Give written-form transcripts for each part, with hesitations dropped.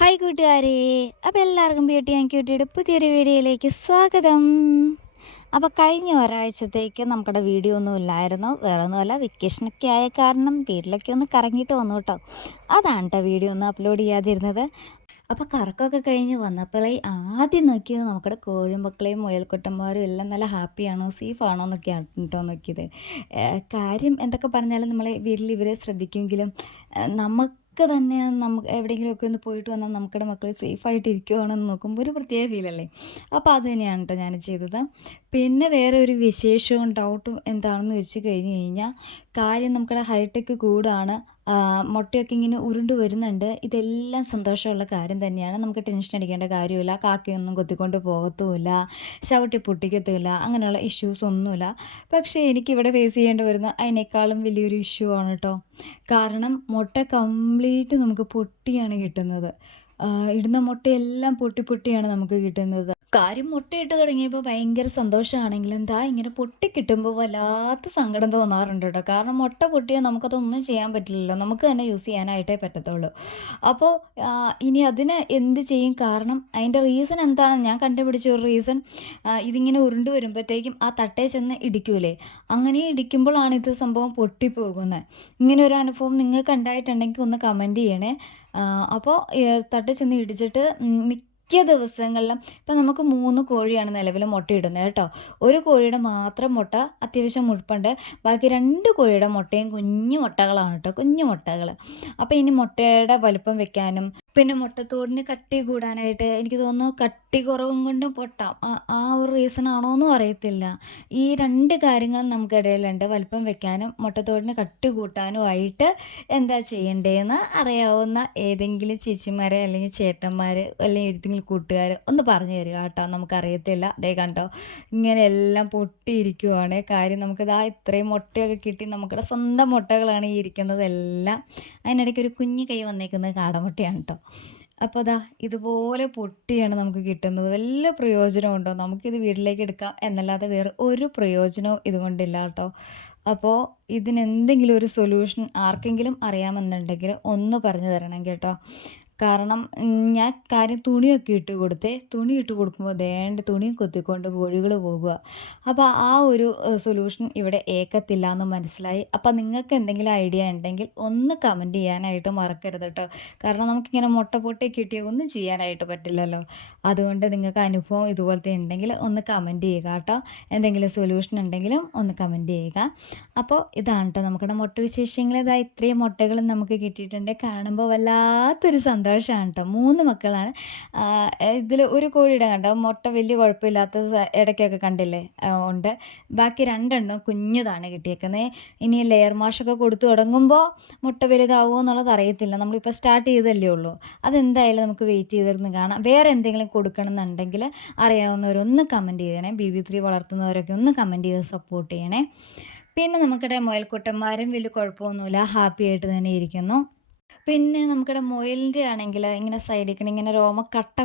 Hi കൂട്ടുകാരെ, അപ്പോൾ എല്ലാവർക്കും ബ്യൂട്ടി ആൻഡ് ക്യൂട്ടിയുടെ പുതിയൊരു വീഡിയോയിലേക്ക് സ്വാഗതം. അപ്പോൾ കഴിഞ്ഞ ഒരാഴ്ചത്തേക്ക് നമുക്കിടെ വീഡിയോ ഒന്നും ഇല്ലായിരുന്നു. വേറെ ഒന്നുമല്ല, വെക്കേഷനൊക്കെ ആയ കാരണം വീട്ടിലൊക്കെ ഒന്ന് കറങ്ങിയിട്ട് വന്നു കേട്ടോ. അതാണ് കേട്ടോ വീഡിയോ ഒന്നും അപ്ലോഡ് ചെയ്യാതിരുന്നത്. അപ്പോൾ കറക്കമൊക്കെ കഴിഞ്ഞ് വന്നപ്പോഴേ ആദ്യം നോക്കിയത് നമുക്കിടെ കോഴിമക്കളെയും മുയൽക്കുട്ടന്മാരും എല്ലാം നല്ല ഹാപ്പിയാണോ സേഫാണോ എന്നൊക്കെയാണ് കേട്ടോ നോക്കിയത്. കാര്യം എന്തൊക്കെ പറഞ്ഞാലും നമ്മളെ വീട്ടിൽ ഇവരെ ശ്രദ്ധിക്കുമെങ്കിലും നമുക്ക് തന്നെ നമുക്ക് എവിടെയെങ്കിലുമൊക്കെ ഒന്ന് പോയിട്ട് വന്നാൽ നമുക്കിടെ മക്കൾ സേഫായിട്ട് ഇരിക്കുവാണെന്ന് നോക്കുമ്പോൾ ഒരു പ്രത്യേക ഫീലല്ലേ. അപ്പോൾ അത് തന്നെയാണ് കേട്ടോ ഞാൻ ചെയ്തത്. പിന്നെ വേറെ ഒരു വിശേഷവും ഡൗട്ടും എന്താണെന്ന് വെച്ച് കഴിഞ്ഞ് കഴിഞ്ഞാൽ കാര്യം നമുക്കിടെ ഹൈടെക് കൂടാണ്. മുട്ടയൊക്കെ ഇങ്ങനെ ഉരുണ്ട് വരുന്നുണ്ട്. ഇതെല്ലാം സന്തോഷമുള്ള കാര്യം തന്നെയാണ്. നമുക്ക് ടെൻഷൻ അടിക്കേണ്ട കാര്യമില്ല. കാക്കയൊന്നും കൊത്തിക്കൊണ്ട് പോകത്തുമില്ല, ചവിട്ടി പൊട്ടിക്കത്തുമില്ല, അങ്ങനെയുള്ള ഇഷ്യൂസ് ഒന്നുമില്ല. പക്ഷേ എനിക്കിവിടെ ഫേസ് ചെയ്യേണ്ടി വരുന്ന അതിനേക്കാളും വലിയൊരു ഇഷ്യൂ ആണ് കേട്ടോ. കാരണം മുട്ട കംപ്ലീറ്റ് നമുക്ക് പൊട്ടിയാണ് കിട്ടുന്നത്. ഇടുന്ന മുട്ടയെല്ലാം പൊട്ടി പൊട്ടിയാണ് നമുക്ക് കിട്ടുന്നത്. കാര്യം മുട്ടയിട്ട് തുടങ്ങിയപ്പോൾ ഭയങ്കര സന്തോഷമാണെങ്കിലും എന്താ ഇങ്ങനെ പൊട്ടിക്കിട്ടുമ്പോൾ വല്ലാത്ത സങ്കടം തോന്നാറുണ്ട് കേട്ടോ. കാരണം മുട്ട പൊട്ടിയാൽ നമുക്കതൊന്നും ചെയ്യാൻ പറ്റില്ലല്ലോ, നമുക്ക് തന്നെ യൂസ് ചെയ്യാനായിട്ടേ പറ്റത്തുള്ളൂ. അപ്പോൾ ഇനി അതിന് എന്ത് ചെയ്യും? കാരണം അതിൻ്റെ റീസൺ എന്താണെന്ന് ഞാൻ കണ്ടുപിടിച്ച ഒരു റീസൺ, ഇതിങ്ങനെ ഉരുണ്ട് വരുമ്പോഴത്തേക്കും ആ തട്ടേ ചെന്ന് ഇടിക്കൂലേ, അങ്ങനെ ഇടിക്കുമ്പോഴാണ് ഇത് സംഭവം പൊട്ടിപ്പോകുന്നത്. ഇങ്ങനെ ഒരു അനുഭവം നിങ്ങൾക്ക് ഉണ്ടായിട്ടുണ്ടെങ്കിൽ ഒന്ന് കമൻറ്റ് ചെയ്യണേ. അപ്പോൾ തട്ടേ ചെന്ന് ഇടിച്ചിട്ട് മിക്ക ദിവസങ്ങളിലും ഇപ്പം നമുക്ക് 3 കോഴിയാണ് നിലവിൽ മുട്ടയിടുന്നത് കേട്ടോ. ഒരു കോഴിയുടെ മാത്രം മുട്ട അത്യാവശ്യം മുഴുപ്പുണ്ട്. ബാക്കി 2 കോഴിയുടെ മുട്ടയും കുഞ്ഞു മുട്ടകളാണ് കേട്ടോ, കുഞ്ഞു മുട്ടകൾ. അപ്പോൾ ഇനി മുട്ടയുടെ വലുപ്പം വെക്കാനും പിന്നെ മുട്ടത്തോടിന് കട്ടി കൂടാനായിട്ട് എനിക്ക് തോന്നുന്നു കട്ടി കുറവും കൊണ്ടും പൊട്ടാം. ആ ഒരു റീസൺ ആണോ എന്നും അറിയത്തില്ല. ഈ 2 കാര്യങ്ങളും നമുക്കിടയിലുണ്ട്. വലുപ്പം വെക്കാനും മുട്ടത്തോടിന് കട്ടി കൂട്ടാനുമായിട്ട് എന്താ ചെയ്യേണ്ടതെന്ന് അറിയാവുന്ന ഏതെങ്കിലും ചേച്ചിമാരെ അല്ലെങ്കിൽ ചേട്ടന്മാർ അല്ലെങ്കിൽ ഏതെങ്കിലും കൂട്ടുകാർ ഒന്ന് പറഞ്ഞു തരിക കേട്ടോ. നമുക്കറിയത്തില്ല. അതേ കണ്ടോ, ഇങ്ങനെ എല്ലാം പൊട്ടിയിരിക്കുവാണ്. കാര്യം നമുക്കിതാ ഇത്രയും മുട്ടയൊക്കെ കിട്ടി, നമുക്കിവിടെ സ്വന്തം മുട്ടകളാണ് ഈ ഇരിക്കുന്നതെല്ലാം. അതിനിടയ്ക്ക് ഒരു കുഞ്ഞു കൈ വന്നേക്കുന്നത് കാടമുട്ടയാണ് കേട്ടോ. അപ്പോൾ അതാ ഇതുപോലെ പൊട്ടിയാണ് നമുക്ക് കിട്ടുന്നത്. വല്ല പ്രയോജനമുണ്ടോ? നമുക്കിത് വീട്ടിലേക്ക് എടുക്കാം എന്നല്ലാതെ വേറെ ഒരു പ്രയോജനവും ഇതുകൊണ്ടില്ല കേട്ടോ. അപ്പോൾ ഇതിനെന്തെങ്കിലും ഒരു സൊല്യൂഷൻ ആർക്കെങ്കിലും അറിയാമെന്നുണ്ടെങ്കിൽ ഒന്ന് പറഞ്ഞു തരണം കേട്ടോ. കാരണം ഞാൻ കാര്യം തുണിയൊക്കെ ഇട്ട് കൊടുത്തേ, തുണി ഇട്ട് കൊടുക്കുമ്പോൾ ദേണ്ട തുണിയും കൊത്തിക്കൊണ്ട് കോഴികൾ പോകുക. അപ്പോൾ ആ ഒരു സൊല്യൂഷൻ ഇവിടെ ഏക്കത്തില്ല എന്ന് മനസ്സിലായി. അപ്പോൾ നിങ്ങൾക്ക് എന്തെങ്കിലും ഐഡിയ ഉണ്ടെങ്കിൽ ഒന്ന് കമൻറ്റ് ചെയ്യാനായിട്ട് മറക്കരുത് കേട്ടോ. കാരണം നമുക്കിങ്ങനെ മുട്ട പൊട്ടി കിട്ടിയ ഒന്നും ചെയ്യാനായിട്ട് പറ്റില്ലല്ലോ. അതുകൊണ്ട് നിങ്ങൾക്ക് അനുഭവം ഇതുപോലത്തെ ഉണ്ടെങ്കിൽ ഒന്ന് കമൻറ്റ് ചെയ്യുക കേട്ടോ. എന്തെങ്കിലും സൊല്യൂഷൻ ഉണ്ടെങ്കിലും ഒന്ന് കമൻറ്റ് ചെയ്യുക. അപ്പോൾ ഇതാണ് കേട്ടോ നമുക്കിവിടെ മുട്ട വിശേഷങ്ങൾ. ഇതാ ഇത്രയും മുട്ടകളും നമുക്ക് കിട്ടിയിട്ടുണ്ട്. കാണുമ്പോൾ വല്ലാത്തൊരു സന്തോഷമാണ് കേട്ടോ. 3 മക്കളാണ്. ഇതിൽ ഒരു കോഴിയുടെ കണ്ടോ മുട്ട വലിയ കുഴപ്പമില്ലാത്ത ഇടയ്ക്കൊക്കെ കണ്ടില്ലേ ഉണ്ട്. ബാക്കി 2 എണ്ണം കുഞ്ഞതാണ് കിട്ടിയേക്കുന്നത്. ഇനി ലെയർ മാഷൊക്കെ കൊടുത്തു തുടങ്ങുമ്പോൾ മുട്ട വലുതാവുമോ എന്നുള്ളത് അറിയത്തില്ല. നമ്മളിപ്പോൾ സ്റ്റാർട്ട് ചെയ്തല്ലേ ഉള്ളൂ. അതെന്തായാലും നമുക്ക് വെയിറ്റ് ചെയ്തിരുന്ന് കാണാം. വേറെ എന്തെങ്കിലും കൊടുക്കണം എന്നുണ്ടെങ്കിൽ അറിയാവുന്നവരൊന്ന് കമൻറ്റ് ചെയ്യണേ. BB3 വളർത്തുന്നവരൊക്കെ ഒന്ന് കമൻറ്റ് ചെയ്ത് സപ്പോർട്ട് ചെയ്യണേ. പിന്നെ നമുക്കിടെ മുയൽക്കുട്ടന്മാരും വലിയ കുഴപ്പമൊന്നുമില്ല, ഹാപ്പി ആയിട്ട് തന്നെ ഇരിക്കുന്നു. പിന്നെ നമുക്കിവിടെ മുയലിൻ്റെ ആണെങ്കിൽ ഇങ്ങനെ സൈഡിൽ കൂടി ഇങ്ങനെ രോമം കട്ട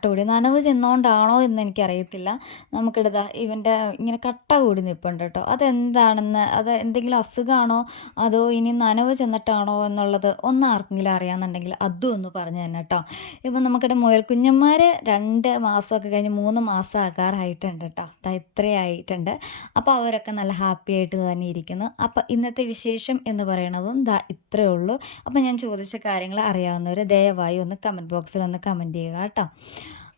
കൂടി നനവ് ചെന്നുകൊണ്ടാണോ എന്ന് എനിക്കറിയത്തില്ല. നമുക്കിടതാ ഇവൻ്റെ ഇങ്ങനെ കട്ട കൂടി നിൽപ്പുണ്ട് കേട്ടോ. അതെന്താണെന്ന്, അത് എന്തെങ്കിലും അസുഖമാണോ അതോ ഇനി നനവ് ചെന്നിട്ടാണോ എന്നുള്ളത് ഒന്ന് ആർക്കെങ്കിലും അറിയാമെന്നുണ്ടെങ്കിൽ അതും ഒന്ന് പറഞ്ഞു തന്നെ കേട്ടോ. ഇപ്പം നമുക്കിവിടെ മുയൽ കുഞ്ഞന്മാർ 2 മാസമൊക്കെ കഴിഞ്ഞ് 3 മാസം ആകാറായിട്ടുണ്ട് കേട്ടോ. ഇത്രയായിട്ടുണ്ട്. അപ്പോൾ അവരൊക്കെ നല്ല ഹാപ്പി ആയിട്ട് തന്നെ ഇരിക്കുന്നു. അപ്പോൾ ഇന്നത്തെ വിശേഷം എന്ന് പറയണതും ഇത്രയേ ഉള്ളൂ. അപ്പോൾ ഞാൻ ചോദിച്ച കാര്യങ്ങൾ അറിയാവുന്നവർ ദയവായി ഒന്ന് കമൻറ്റ് ബോക്സിൽ ഒന്ന് കമൻറ്റ് ചെയ്യുക കേട്ടോ.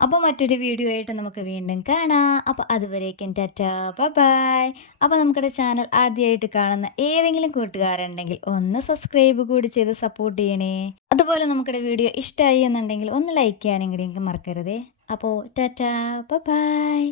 അപ്പോൾ മറ്റൊരു വീഡിയോ ആയിട്ട് നമുക്ക് വീണ്ടും കാണാം. അപ്പോൾ അതുവരേക്കും ടാറ്റാ ബൈ. അപ്പോൾ നമ്മുടെ ചാനൽ ആദ്യമായിട്ട് കാണുന്ന ഏതെങ്കിലും കൂട്ടുകാരുണ്ടെങ്കിൽ ഒന്ന് സബ്സ്ക്രൈബ് കൂടി ചെയ്ത് സപ്പോർട്ട് ചെയ്യണേ. അതുപോലെ നമ്മുടെ വീഡിയോ ഇഷ്ടമായി എന്നുണ്ടെങ്കിൽ ഒന്ന് ലൈക്ക് ചെയ്യാനും കൂടി എനിക്ക് മറക്കരുതേ. അപ്പോൾ ടാറ്റാ ബൈ.